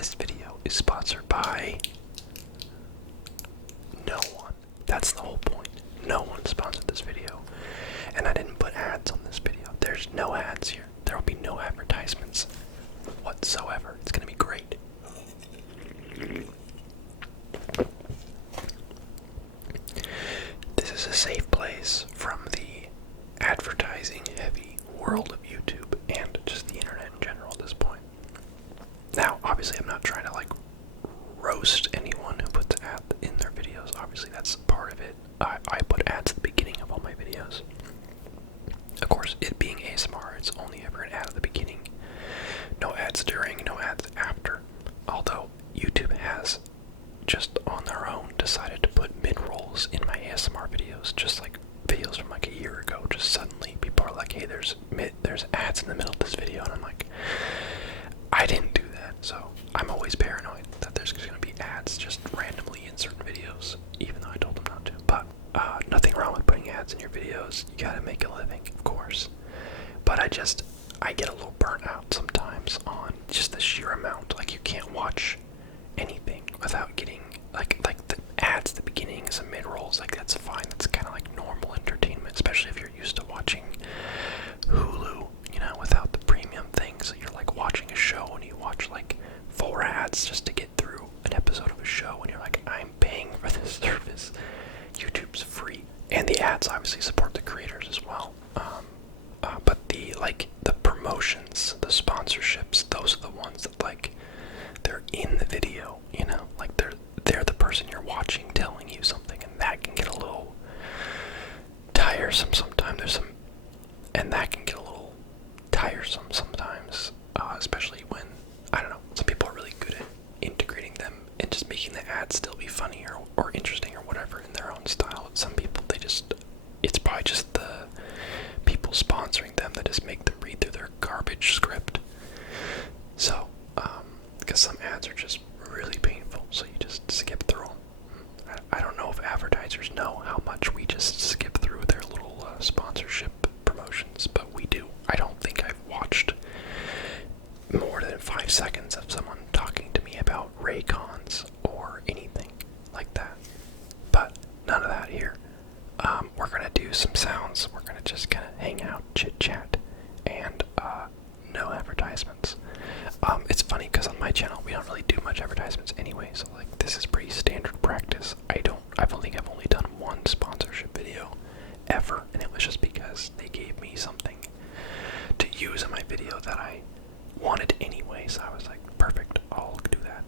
This video is sponsored by no one. That's the whole point. No one sponsored this video. And I didn't put ads on this video. There's no ads here. There will be no advertisements whatsoever. It's going to be great. This is a safe place from the advertising heavy world of YouTube and just the internet in general at this point. Now, obviously I'm not trying to like roast anyone who puts ads in their videos. Obviously that's part of it. I put ads at the beginning of all my videos. Of course, it being ASMR, it's only ever an ad at the beginning. No ads during, no ads after. Although YouTube has just on their own decided to put mid-rolls in my ASMR videos, just like videos from like a year ago. Just suddenly people are like, hey, there's ads in the middle of this video, and I'm like, I didn't do that. So I'm always paranoid that there's going to be ads just randomly in certain videos, even though I told them not to. But nothing wrong with putting ads in your videos. You gotta make a living, of course. But I get a little burnt out sometimes on just the sheer amount. Like, you can't watch anything without getting like the ads at the beginning, some mid-rolls. Like, that's fine. That's kind of like normal entertainment, especially if you're used to watching Hulu, without the premium thing. So you're like watching a show and you watch like 4 ads just to get through an episode of a show, and you're like, I'm paying for this service. YouTube's free, and the ads obviously support the creators as well. But the promotions, the sponsorships, those are the ones that like they're in the video, like they're the person you're watching telling you something, and that can get a little tiresome sometimes. And that can get a little tiresome sometimes, especially when, I don't know, some people are really good at integrating them and just making the ads still be funny or interesting or whatever in their own style. Some people, it's probably just the people sponsoring them that just make them read through their garbage script. So, because some ads are just really painful, so you just skip through them. I don't know if advertisers know how much we just skip through their little sponsorship promotions, but we do. I don't think I've watched more than 5 seconds of someone talking to me about Raycons or anything like that. But none of that here. We're gonna do some sounds. We're gonna just kind of hang out, chit chat, and no advertisements. It's funny because on my channel we don't really do much advertisements anyway, so like this is pretty standard practice. I think I've only done one sponsorship video ever, and it was just because they gave me something to use in my video that I wanted anyway, so I was like, perfect, I'll do that.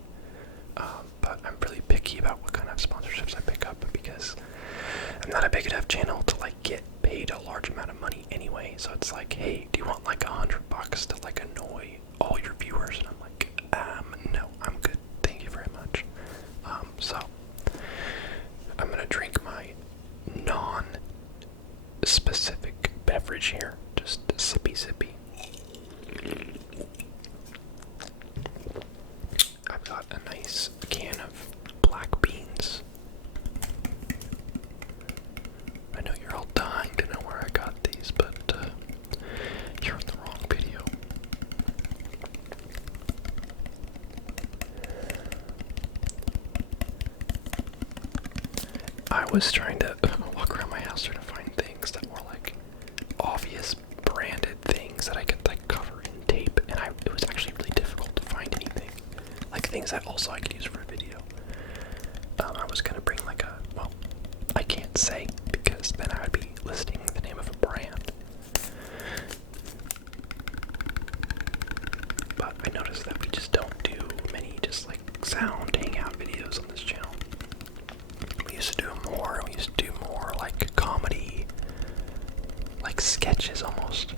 But I'm really picky about what kind of sponsorships I pick up, because I'm not a big enough channel to like get paid a large amount of money anyway. So it's like, hey, do you want like $100 to like annoy all your viewers? And I'm like, no, I'm good, thank you very much. So I'm gonna drink my non-specific beverage here, just sippy. I've got a nice can of black beans. I know you're all dying to know where I got these, but you're in the wrong video. I was trying to walk around my house trying to find things that were like obvious branded things that I could like cover in tape, and it was actually really difficult to find anything. Like things that also I could use for a video. I was gonna bring like I can't say because then I would be listing the name of a brand. But I noticed that we just don't do many just like sound hangout videos on this channel. We used to do more. We used to do more like comedy, like sketches almost.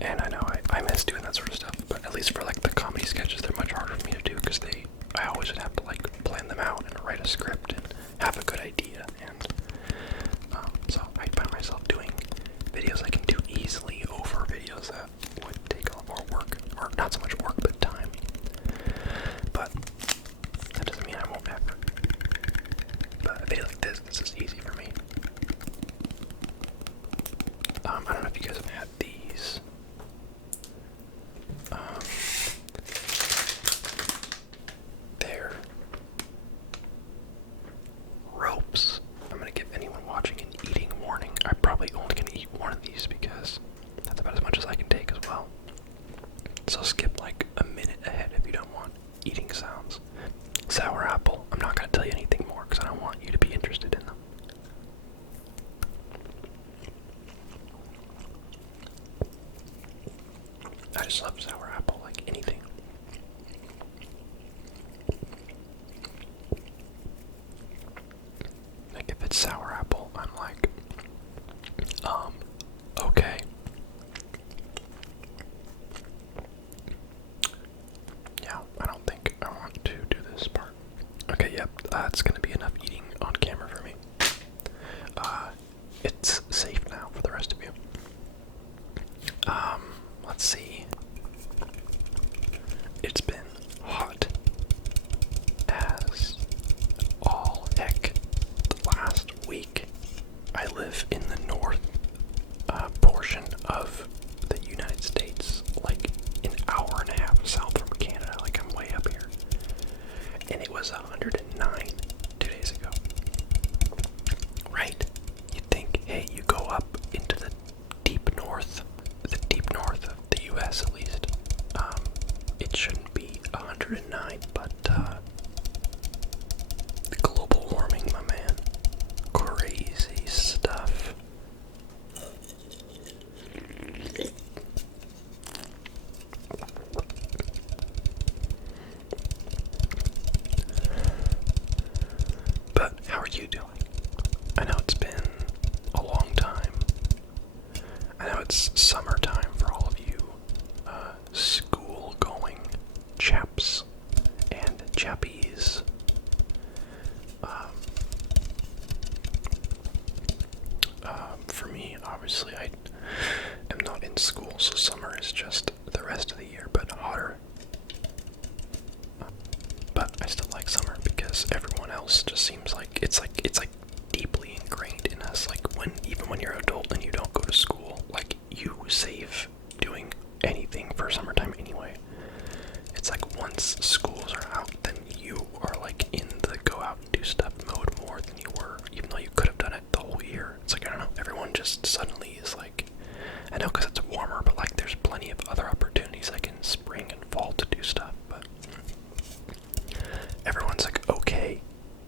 And I know I miss doing that sort of stuff, but at least for like the comedy sketches, they're much harder for me to do because I always would have to like plan them out and write a script and have a good idea. And so I find myself doing videos I can do easily over videos that would take a lot more work, or not so much work, but time. But that doesn't mean I won't ever. But a video like this is easy for me. I don't know if you guys have had these. just love sour apple, like anything. Like if it's sour apple, I'm like, okay. Yeah, I don't think I want to do this part. Okay, yep, that's gonna be enough eating on camera for me. It's safe now for the rest of you. Let's see. It's been hot as all heck the last week. I live in the north portion of the United States, like an hour and a half south from Canada. Like I'm way up here. And it was 109 2 days ago. Right? You'd think, hey, you go up into the deep north of the US at least. It shouldn't be 109, but global warming, my man. Crazy stuff. But how are you doing? I know it's been a long time. I know it's summertime for all of you school-going chaps and chappies. For me, obviously, I am not in school, so summer is just the rest of the year, but hotter. But I still like summer because everyone else just seems like it's like deeply ingrained in us. Like even when you're an adult and you don't go to school, like you save doing anything for summertime anyway. It's like once schools are out, then you are like in the go out and do stuff mode more than you were, even though you could have done it the whole year. It's like, I don't know, everyone just suddenly is like, I know because it's warmer, but like there's plenty of other opportunities like in spring and fall to do stuff, but everyone's like, okay,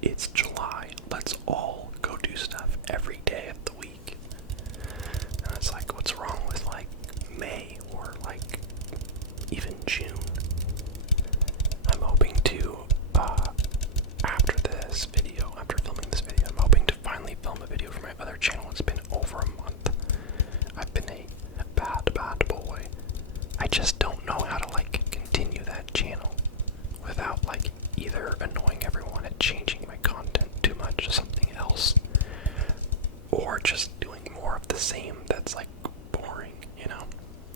it's July, let's all go do stuff every day of the week. And it's like, what's wrong with like May or like even June? I'm hoping to, after filming this video, I'm hoping to finally film a video for my other channel. It's been over a month. I've been a bad boy. I just don't know how to like continue that channel without like either annoying everyone at changing my content too much to something else, or just doing more of the same that's like boring, you know?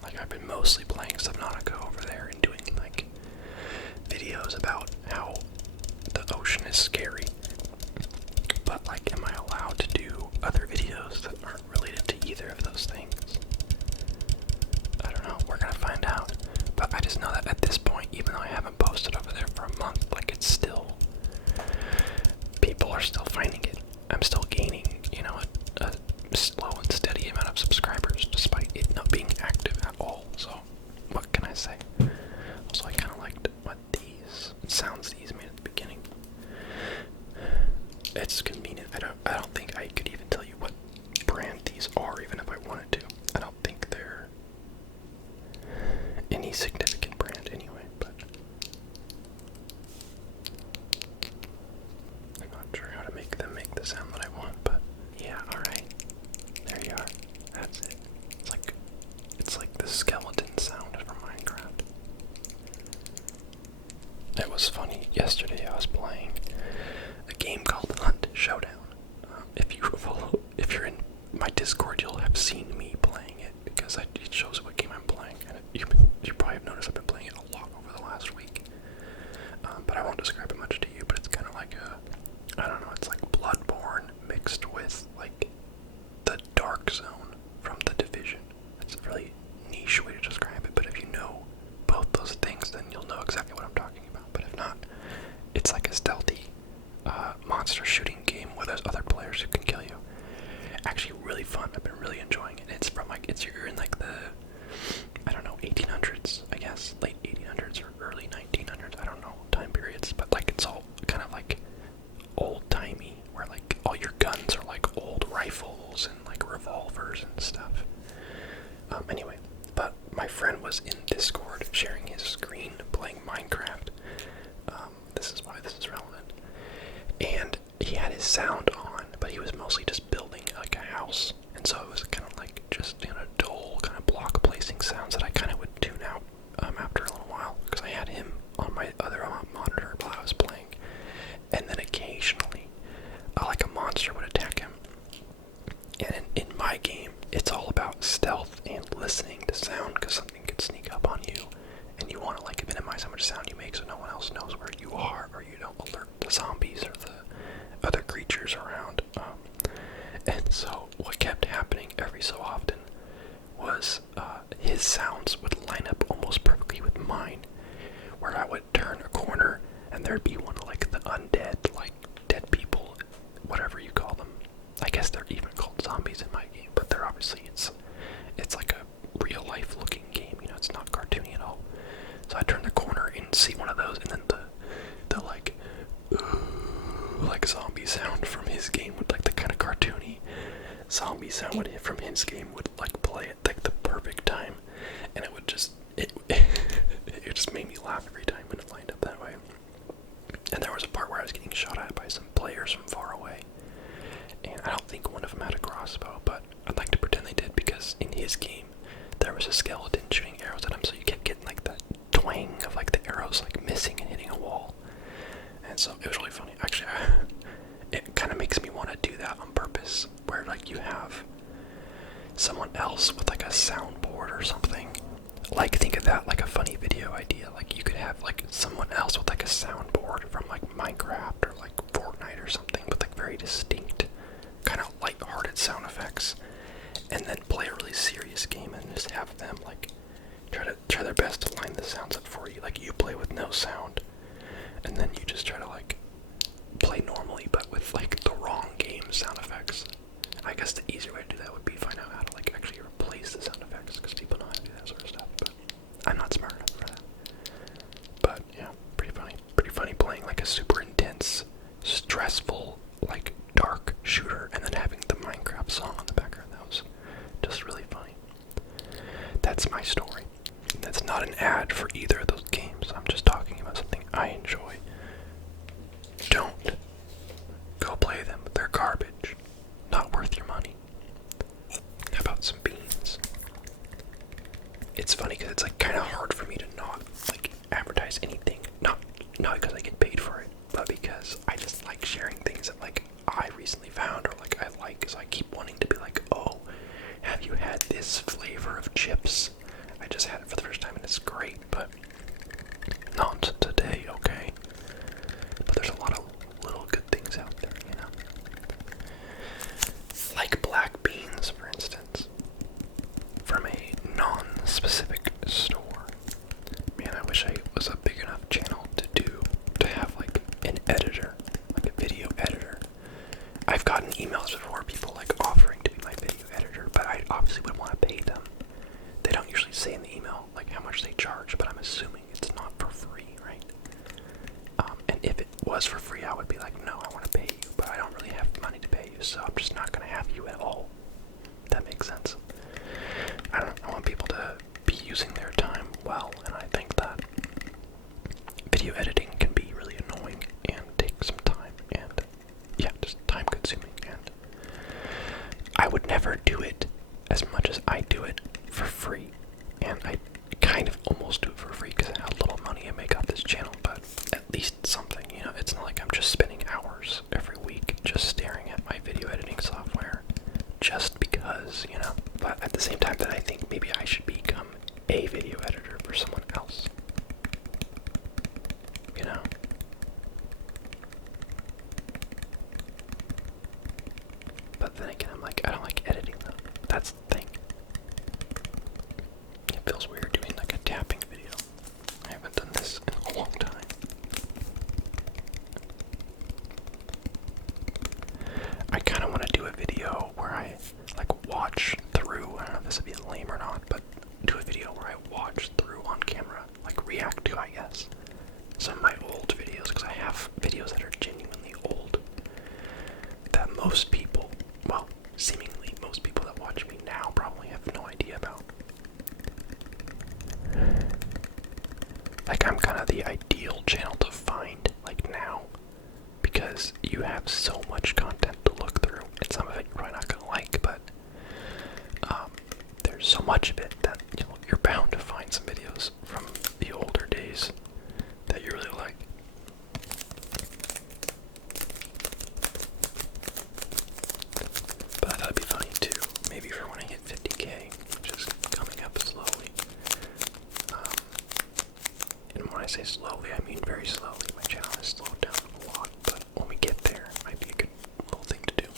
Like I've been mostly playing Subnautica over there and doing like videos about how the ocean is scary. But like, am I allowed to do other videos that aren't related to either of those things? I don't know, we're gonna find out. But I just know that at this point, even though I haven't posted over there for a month, like it's still, people are still finding it. I'm still gaining, you know, a slow and steady amount of subscribers despite it not being active at all. So what can I say? Also, I kind of liked what these sounds these made at the beginning. It's convenient. I don't think I could even tell you what brand these are, even if I wanted to. I don't think they're any significant brand anyway, but I'm not sure how to make them make the sound that I want, but yeah, alright. There you are. That's it. It's like the skeleton sound from Minecraft. It was funny. Yesterday I was playing a game called Hunt Showdown. If you're in my Discord, you'll have seen me playing it because it shows what game I'm playing, and you probably have noticed I've been playing it a lot over the last week. But I won't describe it much to you. But it's kind of like I don't know. It's like Bloodborne mixed with like the Dark Zone from The Division. It's a really niche way to describe it. But if you know both those things, then you'll know exactly what I'm talking about. But if not, it's like a stealthy monster shooting game where there's other players who can kill you. Actually really fun. I've been really enjoying it. It's from like, you're in like the, I don't know, 1800s, I guess, late 1800s or early 1900s, I don't know, time periods, but like it's all kind of like old-timey, where like all your guns are like old rifles and like revolvers and stuff. Anyway, but my friend was in Discord sharing his screen playing Minecraft. This is why this is relevant. And he had his sound on, but he was mostly just building like a house. And so it was kind of like just, dull kind of block placing sounds that I kind of would tune out after a little while, because I had him on my other monitor while I was playing. And then occasionally, like a monster would attack him. And in my game, it's all about stealth and listening to sound, because something could sneak up on you, and you want to like minimize how much sound you make so no one else knows where you are, or you don't alert the zombies or the other creatures around. And so what kept happening every so often was his sounds would line up almost perfectly with mine, where I would turn a corner and there'd be one of like the undead, like dead people, whatever you call them. I guess they're even called zombies in my game, but they're obviously, it's like a real life looking game, it's not cartoony at all. So I turn the corner and see one of those, and then the like zombie sound from his game would, like the kind of cartoony zombie sound would from his game would like play at like the perfect time, and it would just it just made me laugh every time when it lined up that way. And there was a part where I was getting shot at by some players from far away, and I don't think one of them had a crossbow, but I'd like to pretend they did, because in his game there was a skeleton shooting arrows at him, so you kept getting like that twang of like the arrows like missing and hitting a wall. And so it was really funny. Actually, it kind of makes me want to do that on purpose, where like you have someone else with like a soundboard or something. Like, think of that like a funny video idea. Like, you could have like someone else with like a soundboard from like Minecraft or like Fortnite or something, with like very distinct kind of light-hearted sound effects, and then play a really serious game and just have them like try their best to line the sounds up for you. Like, you play with no sound, and then you just try to like play normally but with like the wrong game sound effects. I guess the easier way to do that would be find out how to like actually replace the sound effects, because people know how to do that sort of stuff, but I'm not smart enough for that. But yeah, pretty funny playing like a super intense, stressful, like dark shooter, and then having the Minecraft song on the background. That was just really funny. That's my story. That's not an ad for either of those games. I'm just talking about something I enjoy. Don't go play them. They're garbage. Not worth your money. How about some beans? It's funny because it's like kind of hard for me to not like advertise anything. Not because I get paid for it, but because I just like sharing things that like I recently found or like I like. So I keep wanting to be like, oh, have you had this flavor of chips? I just had it for the first time and it's great, but not today, okay? But there's a lot of little good things out there, Like black beans, for instance, from a non-specific store. Man, I wish I was a big enough channel to have like an editor, like a video editor. I've gotten emails before, people like offering to be my video editor, but I obviously would want to pay them. They don't usually say in the email like how much they charge, but I'm assuming it's not for free, right? And if it was for free, I would be like, no, I want to pay you, but I don't really have money to pay you, so I'm just not going to have you at all. That makes sense. I don't know, I want people to be using their time well, and I think that video editing can be really annoying and take some time, and yeah, just time consuming, and I would never do it as much as I do it for free, and I kind of almost do it for free because of how little money I make off this channel, but at least something, it's not like I'm just spending hours every week just staring at my video editing software just because, but at the same time that I think maybe I should become a video editor for someone else, But then again, I'm like, I don't like editing though. That's the thing. It feels weird doing like a tapping video. I haven't done this in a long time. the ideal channel to find, like now, because you have so much content to look through, and some of it you're probably not gonna like, but there's so much of it that you're bound to find some videos from the older days that you really like. But I thought it'd be funny too, maybe for when I hit 50K, which is coming up slowly. And when I say slowly, I mean very slowly. My channel has slowed down a lot, but when we get there, it might be a good little thing to do.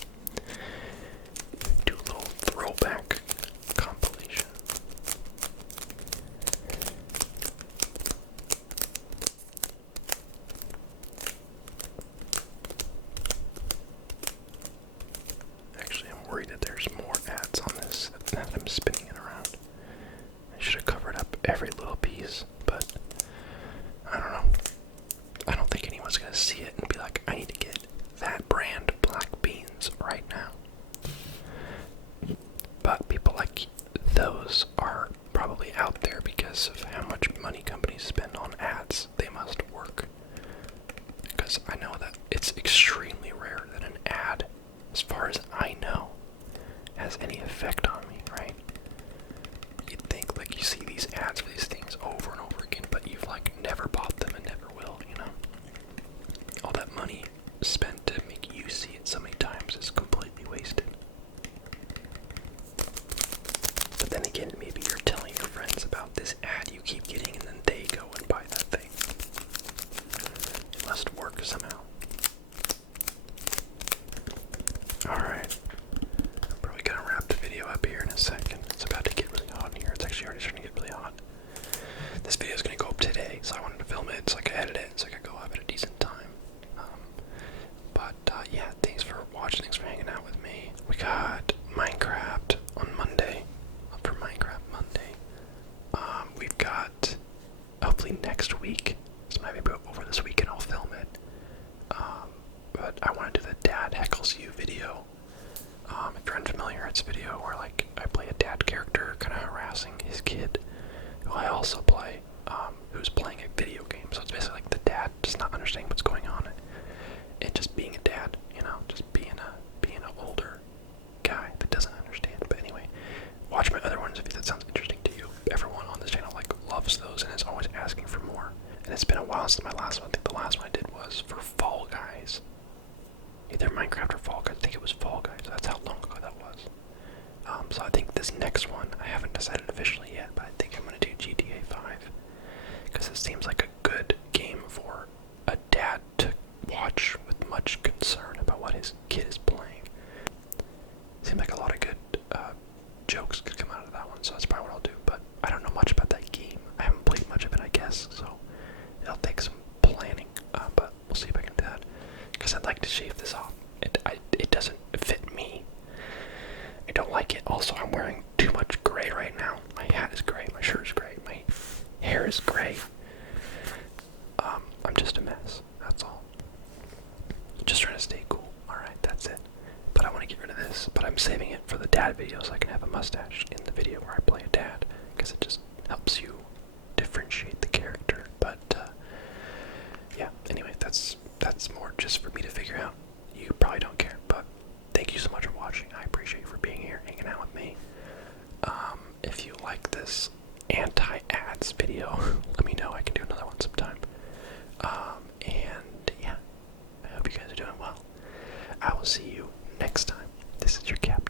Do a little throwback compilation. Actually, I'm worried that there's more ads on this that I'm spinning it around. I should have covered up every little piece, but I don't know. I don't think anyone's gonna see it and be like, I need to get that brand black beans right now. But people like those are probably out there because of how much money companies spend on ads. They must work. Because I know that it's extremely rare that an ad, as far as I know, has any effect on me, right? You'd think, like, you see these ads for these things over and over again, but you've, like, never bought them and never will, you know? All that money spent to make you see it so many times is completely wasted. But then again, maybe you're telling your friends about this ad you keep getting, and then they go and buy that thing. It must work somehow. Alright. I'm probably gonna wrap the video up here in a second. It's about to get really hot in here. It's actually already starting to get really hot. This video is gonna go up today, so I wanted to film it so I could edit it so I could go up at a decent time. Yeah, thanks for watching. Thanks for hanging out with me. We got Minecraft on Monday. For Minecraft Monday. We've got hopefully next week. So maybe over this weekend I'll film it. But I want to do the Dad Heckles You video. If you're unfamiliar, it's a video where like I play a dad character kind of harassing his kid, who I also play, who's playing a video game. So it's basically like the dad just not understanding what's going on and just being a dad, you know, just being an older guy that doesn't understand. But anyway, watch my other ones if that sounds interesting to you. Everyone on this channel like loves those and is always asking for more. And it's been a while since my last one. I think the last one I did was for Fall Guys. Either Minecraft or Fall Guys. I think it was Fall Guys. That's how long ago that was. So I think this next one, I haven't decided officially yet, but I think I'm going to do GTA 5. Because it seems like a good game for a dad to watch with much concern about what his kid is playing. Seems like a lot of good jokes could come out of that one, so that's probably what I'll do. But I don't know much about that game. I haven't played much of it, I guess, so it'll take some planning. But we'll see if I can do that. Because I'd like to shave this off. It doesn't fit me. I don't like it. Also, I'm wearing too much gray right now. My hat is gray, my shirt is gray, my hair is gray. I'm just a mess, that's all. Just trying to stay cool. Alright, that's it. But I want to get rid of this. But I'm saving it for the dad video so I can have a mustache in the video where I play a dad. Because it just helps you differentiate the character. But, yeah, anyway, that's more just for me to figure out. You probably don't care, but thank you so much for watching. I appreciate you for being here, hanging out with me. If you like this anti-ads video, let me know. I can do another one sometime. And yeah, I hope you guys are doing well. I will see you next time. This is your Cap.